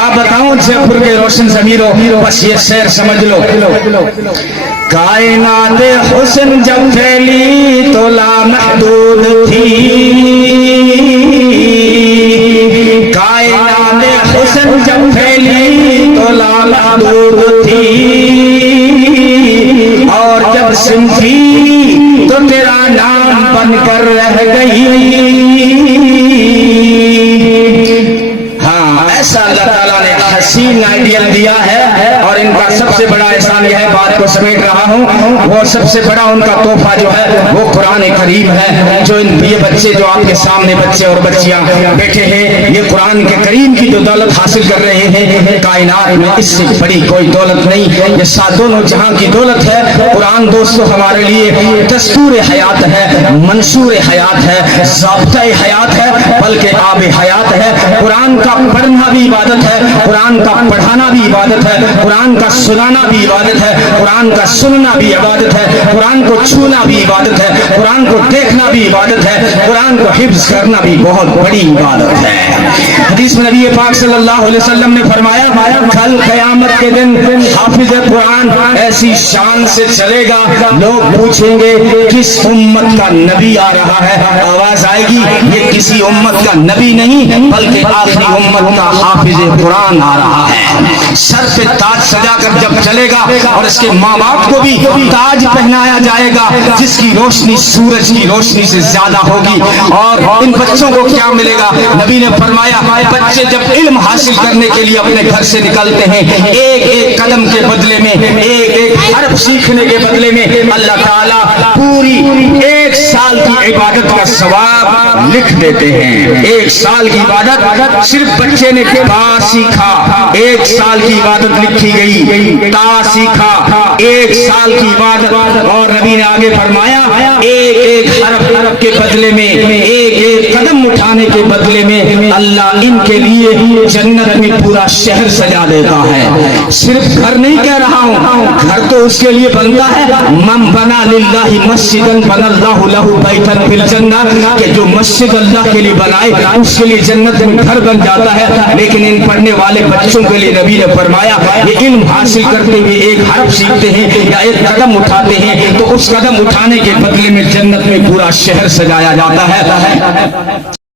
کیا بتاؤں جے پور کے روشن ضمیروں، بس یہ شعر سمجھ لو۔ کائنات حسن جب پھیلی تو لامحدود تھی، کائنات حسن جب پھیلی تو لامحدود تھی، اور جب سمجھی تو تیرا نام بن کر رہ گئی۔ ہاں، ایسا اللہ تعالیٰ نے حسین آئیڈیل دیا ہے، اور ان کا سب سے بڑا احسان یہ ہے، بات کو سمیٹ رہا ہوں، وہ سب سے بڑا ان کا تحفہ جو ہے وہ قرآن کریم ہے، جو یہ بچے جو آپ کے سامنے بچے اور بچیاں بیٹھے ہیں، یہ قرآن کے کریم کی جو دولت حاصل کر رہے ہیں، کائنات میں اس سے بڑی کوئی دولت نہیں، یہ سات دونوں جہاں کی دولت ہے۔ قرآن دوستو ہمارے لیے دستور حیات ہے، منشور حیات ہے، ضابطہ حیات ہے، بلکہ آب حیات ہے۔ قرآن کا پڑھنا بھی عبادت ہے، قرآن کا پڑھانا بھی عبادت ہے، قرآن کا سنانا بھی عبادت ہے، قرآن کا سننا بھی عبادت ہے، قرآن کو چھونا بھی عبادت ہے، قرآن کو دیکھنا بھی عبادت ہے، قرآن کو حفظ کرنا بھی بہت بڑی عبادت ہے۔ حدیث میں نبی پاک صلی اللہ علیہ وسلم نے فرمایا، کل قیامت کے دن حافظ قرآن ایسی شان سے چلے گا، لوگ پوچھیں گے کس امت کا نبی آ رہا ہے، آواز آئے گی یہ کسی امت کا نبی نہیں بلکہ آخری امت کا حافظ قرآن آ رہا ہے۔ سر پہ تاج سجا کر جب چلے گا، اور اس کے ماں باپ کو بھی تاج پہنایا جائے گا جس کی روشنی سورج کی روشنی سے زیادہ ہوگی، اور ان بچوں کو کیا ملے گا؟ نبی نے فرمایا بچے جب علم حاصل کرنے کے لیے اپنے گھر سے نکلتے ہیں، ایک ایک قدم کے بدلے میں، ایک ایک حرف سیکھنے کے بدلے میں اللہ تعالیٰ پوری ایک سال کی عبادت کا ثواب لکھ دیتے ہیں۔ ایک سال کی عبادت، صرف بچے نے تا سیکھا، ایک سال کی عبادت لکھی گئی، تا سیکھا، ایک سال کی عبادت۔ اور نبی نے آگے فرمایا ایک ایک حرف کے بدلے میں، ایک ایک قدم اٹھانے کے بدلے میں اللہ ان کے لیے جنت میں پورا شہر سجا دیتا ہے۔ صرف گھر نہیں کہہ رہا ہوں، گھر تو اس کے لیے بنتا ہے، من بنا للہ مسجدا بنا اللہ لہ بیتا فی الجنہ، کہ جو مسجد اللہ کے لیے بنائے اس کے لیے جنت میں گھر بن جاتا ہے۔ لیکن ان پڑھنے والے بچوں کے لیے نبی نے فرمایا یہ علم حاصل کرتے ہوئے ایک حرف سیکھتے ہیں یا ایک قدم اٹھاتے ہیں تو اس قدم اٹھانے کے بدلے میں جنت میں پورا شہر سجایا جاتا ہے۔